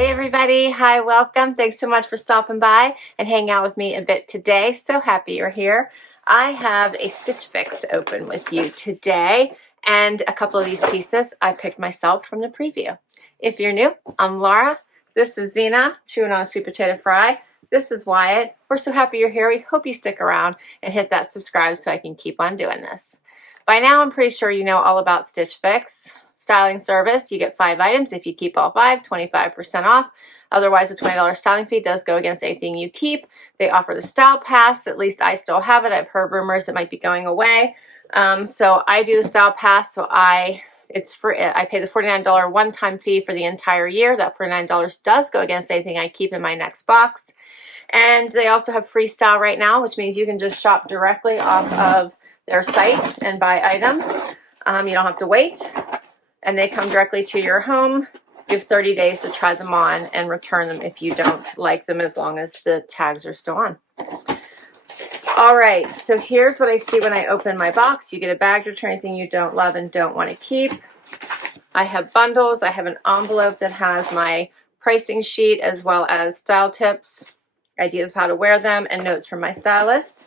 Hey everybody, hi, welcome. Thanks so much for stopping by and hanging out with me a bit today. So happy you're here. I have a Stitch Fix to open with you today, and a couple of these pieces I picked myself from the preview. If you're new, I'm Laura. This is Zena, chewing on a sweet potato fry. This is Wyatt. We're so happy you're here. We hope you stick around and hit that subscribe so I can keep on doing this. By now, I'm pretty sure you know all about Stitch Fix. Styling service, you get 5 items. If you keep all 5, 25% off. Otherwise, a $20 styling fee does go against anything you keep. They offer the style pass. At least I still have it. I've heard rumors it might be going away. So I do the style pass. So it's free. I pay the $49 one-time fee for the entire year. That $49 does go against anything I keep in my next box. And they also have freestyle right now, which means you can just shop directly off of their site and buy items. You don't have to wait. And they come directly to your home. You have 30 days to try them on and return them if you don't like them, as long as the tags are still on. All right, so here's what I see when I open my box. You get a bag to return anything you don't love and don't want to keep. I have bundles. I have an envelope that has my pricing sheet as well as style tips, ideas of how to wear them, and notes from my stylist.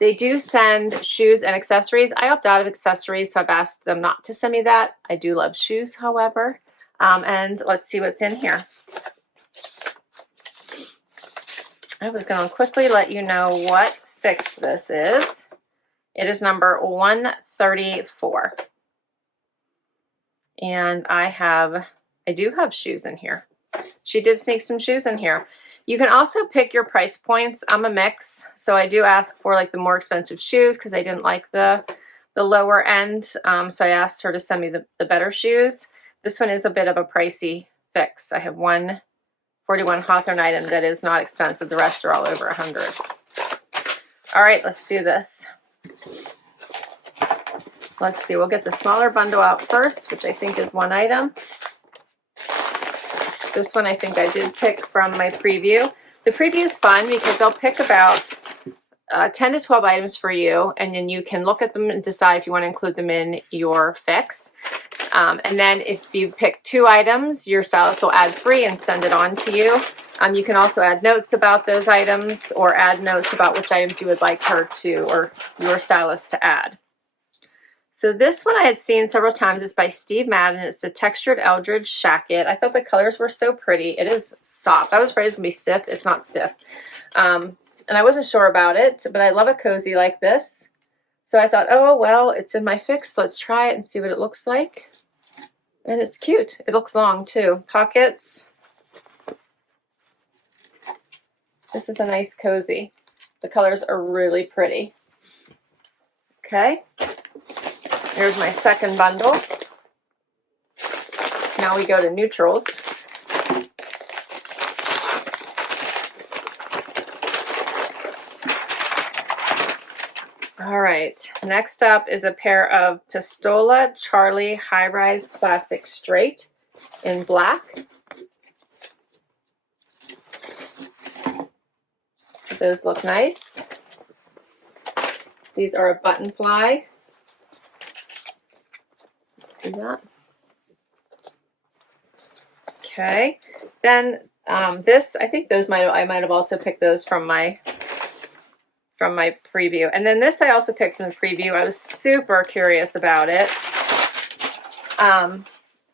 They do send shoes and accessories. I opt out of accessories, so I've asked them not to send me that. I do love shoes, however. And let's see what's in here. I was going to quickly let you know what fix this is. It is number 134. And I do have shoes in here. She did sneak some shoes in here. You can also pick your price points. I'm a mix, so I do ask for like the more expensive shoes because I didn't like the lower end. So I asked her to send me the better shoes. This one is a bit of a pricey fix. I have one 41 Hawthorn item that is not expensive. The rest are all over 100. All right, let's do this. Let's see, we'll get the smaller bundle out first, which I think is one item. This one I think I did pick from my preview. The preview is fun because they'll pick about 10 to 12 items for you, and then you can look at them and decide if you want to include them in your fix. And then if you pick 2 items, your stylist will add 3 and send it on to you. You can also add notes about those items or add notes about which items you would like her to, or your stylist to add. So this one I had seen several times. It's by Steve Madden. It's the textured Eldridge shacket. I thought the colors were so pretty. It is soft. I was afraid it was going to be stiff. It's not stiff. And I wasn't sure about it, but I love a cozy like this. So I thought, oh, well, it's in my fix. Let's try it and see what it looks like. And it's cute. It looks long too. Pockets. This is a nice cozy. The colors are really pretty. Okay. Here's my second bundle. Now we go to neutrals. All right, next up is a pair of Pistola Charlie High Rise Classic Straight in black. Those look nice. These are a button fly. See that? Okay. Then this, I think those I might have also picked those from my preview. And then this I also picked from the preview. I was super curious about it.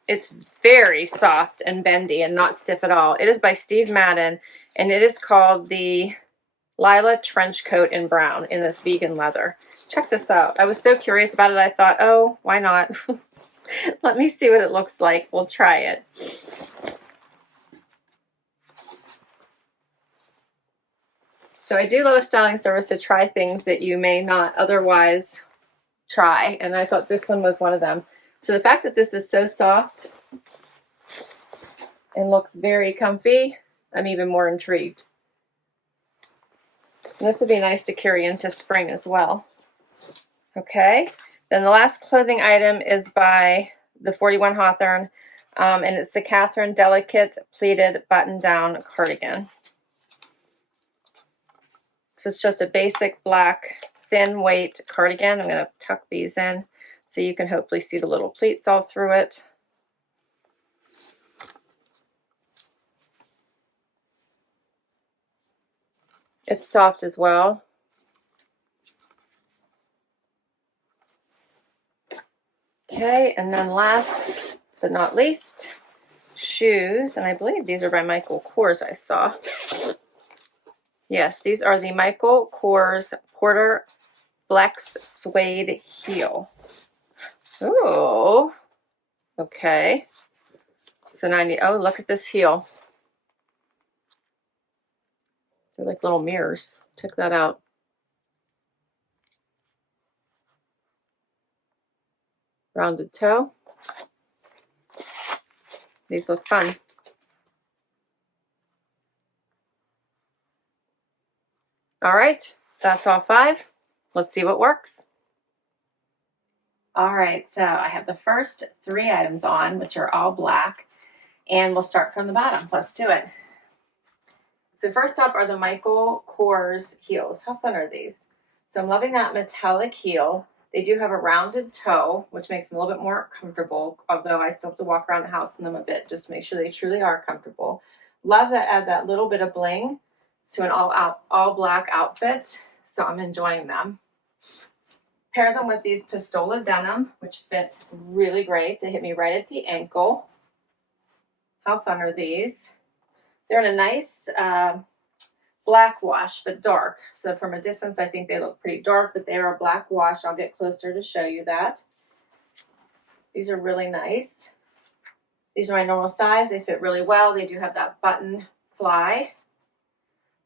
It's very soft and bendy and not stiff at all. It is by Steve Madden, and it is called the Lila Trench Coat in brown in this vegan leather. Check this out. I was so curious about it. I thought, oh, why not? Let me see what it looks like. We'll try it. So I do love a styling service to try things that you may not otherwise try, and I thought this one was one of them. So the fact that this is so soft and looks very comfy, I'm even more intrigued. And this would be nice to carry into spring as well. Okay. Then the last clothing item is by the 41 Hawthorn, and it's the Katherine Delicate Pleated Button-Down Cardigan. So it's just a basic black thin weight cardigan. I'm going to tuck these in so you can hopefully see the little pleats all through it. It's soft as well. Okay, and then last but not least, shoes. And I believe these are by Michael Kors, I saw. Yes, these are the Michael Kors Porter Flex Suede Heel. Ooh, okay. So 90, oh, look at this heel. They're like little mirrors. Check that out. Rounded toe. These look fun. All right, that's all 5. Let's see what works. All right, so I have the first 3 items on, which are all black, and we'll start from the bottom. Let's do it. So first up are the Michael Kors heels. How fun are these? So I'm loving that metallic heel. They do have a rounded toe, which makes them a little bit more comfortable, although I still have to walk around the house in them a bit just to make sure they truly are comfortable. Love that add that little bit of bling to an all black outfit, so I'm enjoying them. Pair them with these Pistola denim, which fit really great. They hit me right at the ankle. How fun are these? They're in a nice black wash, but dark. So from a distance, I think they look pretty dark, but they are a black wash. I'll get closer to show you that. These are really nice. These are my normal size. They fit really well. They do have that button fly.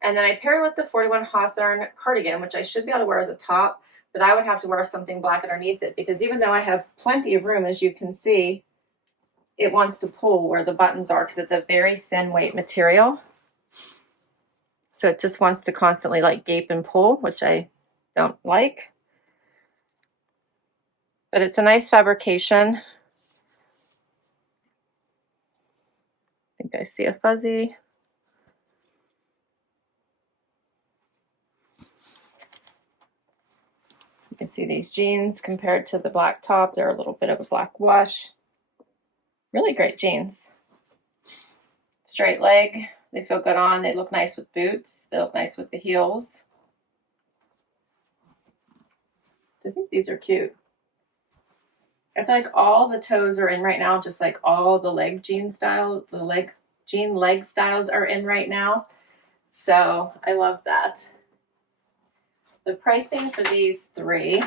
And then I paired with the 41 Hawthorn cardigan, which I should be able to wear as a top, but I would have to wear something black underneath it because even though I have plenty of room, as you can see, it wants to pull where the buttons are because it's a very thin weight material. So it just wants to constantly like gape and pull, which I don't like. But it's a nice fabrication. I think I see a fuzzy. You can see these jeans compared to the black top. They're a little bit of a black wash. Really great jeans. Straight leg. They feel good on. They look nice with boots. They look nice with the heels. I think these are cute. I feel like all the toes are in right now, just like all the leg jean style, the jean leg styles are in right now. So I love that. The pricing for these 3,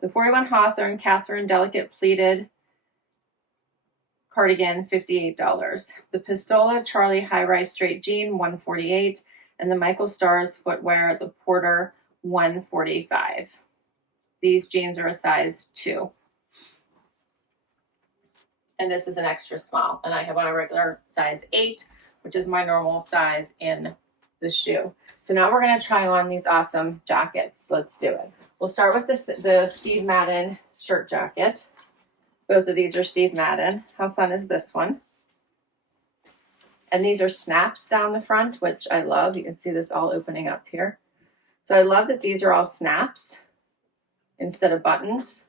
the 41 Hawthorn Katherine Delicate Pleated cardigan, $58. The Pistola Charlie High Rise Straight Jean, $148. And the Michael Stars Footwear, the Porter, $145. These jeans are a size 2. And this is an extra small. And I have on a regular size 8, which is my normal size in the shoe. So now we're going to try on these awesome jackets. Let's do it. We'll start with the Steve Madden shirt jacket. Both of these are Steve Madden. How fun is this one? And these are snaps down the front, which I love. You can see this all opening up here. So I love that these are all snaps instead of buttons.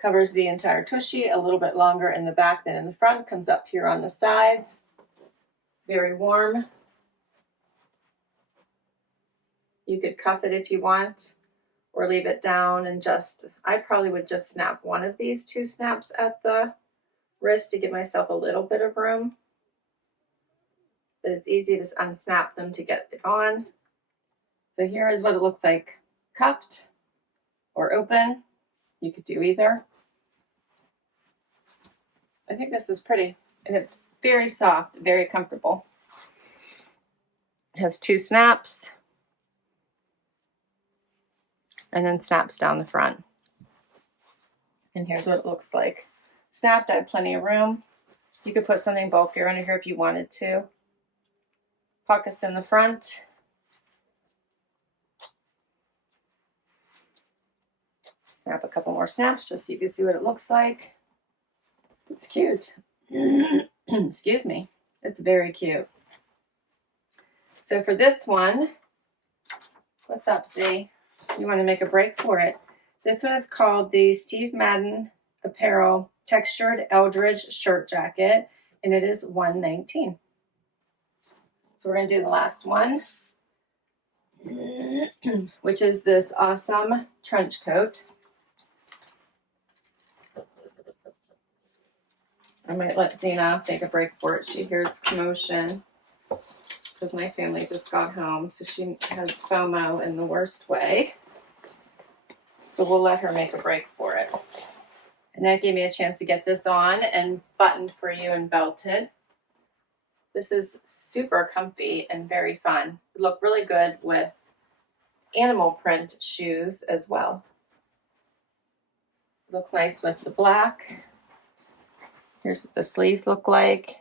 Covers the entire tushy, a little bit longer in the back than in the front. Comes up here on the sides. Very warm. You could cuff it if you want, or leave it down and I probably would just snap one of these 2 snaps at the wrist to give myself a little bit of room. But it's easy to unsnap them to get it on. So here is what it looks like cuffed or open. You could do either. I think this is pretty, and it's very soft, very comfortable. It has 2 snaps and then snaps down the front. And here's what it looks like. Snapped, I have plenty of room. You could put something bulkier under here if you wanted to. Pockets in the front. Snap a couple more snaps just so you can see what it looks like. It's cute. Excuse me. It's very cute. So for this one, what's up, Z? You want to make a break for it. This one is called the Steve Madden Apparel Textured Eldridge Shirt Jacket, and it is $119. So we're going to do the last one, which is this awesome trench coat. I might let Zena take a break for it. She hears commotion because my family just got home, so she has FOMO in the worst way. So we'll let her make a break for it. And that gave me a chance to get this on and buttoned for you and belted. This is super comfy and very fun. It looked really good with animal print shoes as well. It looks nice with the black. Here's what the sleeves look like.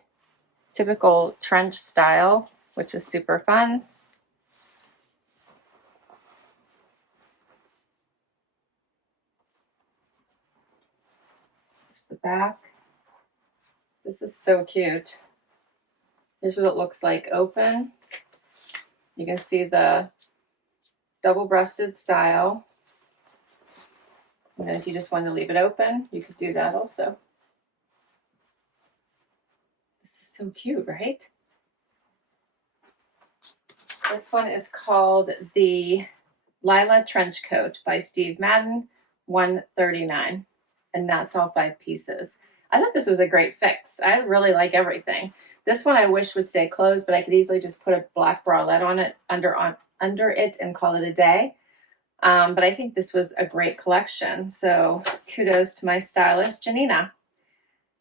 Typical trench style, which is super fun. Here's the back. This is so cute. Here's what it looks like open. You can see the double-breasted style. And then if you just wanted to leave it open, you could do that also. This is so cute, right? This one is called the Lila Trench Coat by Steve Madden, $139. And that's all 5 pieces. I thought this was a great fix. I really like everything. This one I wish would stay closed, but I could easily just put a black bralette on it under it and call it a day. But I think this was a great collection. So kudos to my stylist, Janina,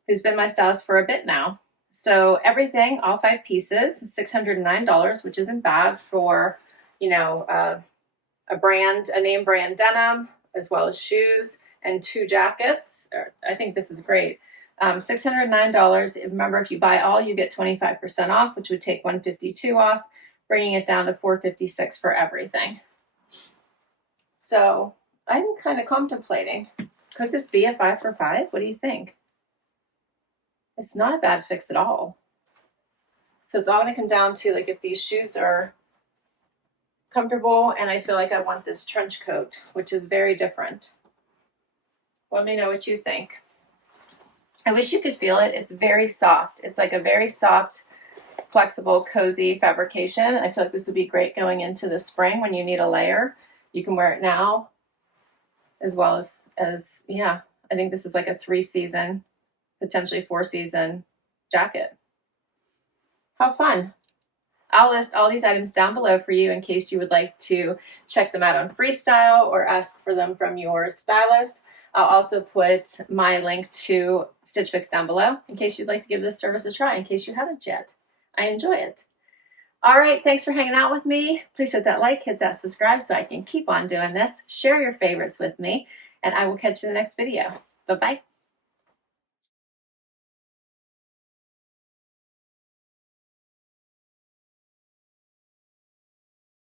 who's been my stylist for a bit now. So everything, all 5 pieces, $609, which isn't bad for, you know, a name brand denim, as well as shoes and 2 jackets. I think this is great. $609. Remember, if you buy all, you get 25% off, which would take $152 off, bringing it down to $456 for everything. So I'm kind of contemplating, could this be a 5 for 5? What do you think? It's not a bad fix at all. So it's all going to come down to, like, if these shoes are comfortable and I feel like I want this trench coat, which is very different. Let me know what you think. I wish you could feel it. It's very soft. It's like a very soft, flexible, cozy fabrication. I feel like this would be great going into the spring when you need a layer. You can wear it now as well as yeah, I think this is like a 3-season, potentially 4-season jacket. How fun. I'll list all these items down below for you in case you would like to check them out on Freestyle or ask for them from your stylist. I'll also put my link to Stitch Fix down below in case you'd like to give this service a try, in case you haven't yet. I enjoy it. All right, thanks for hanging out with me. Please hit that like, hit that subscribe so I can keep on doing this. Share your favorites with me, and I will catch you in the next video. Bye-bye.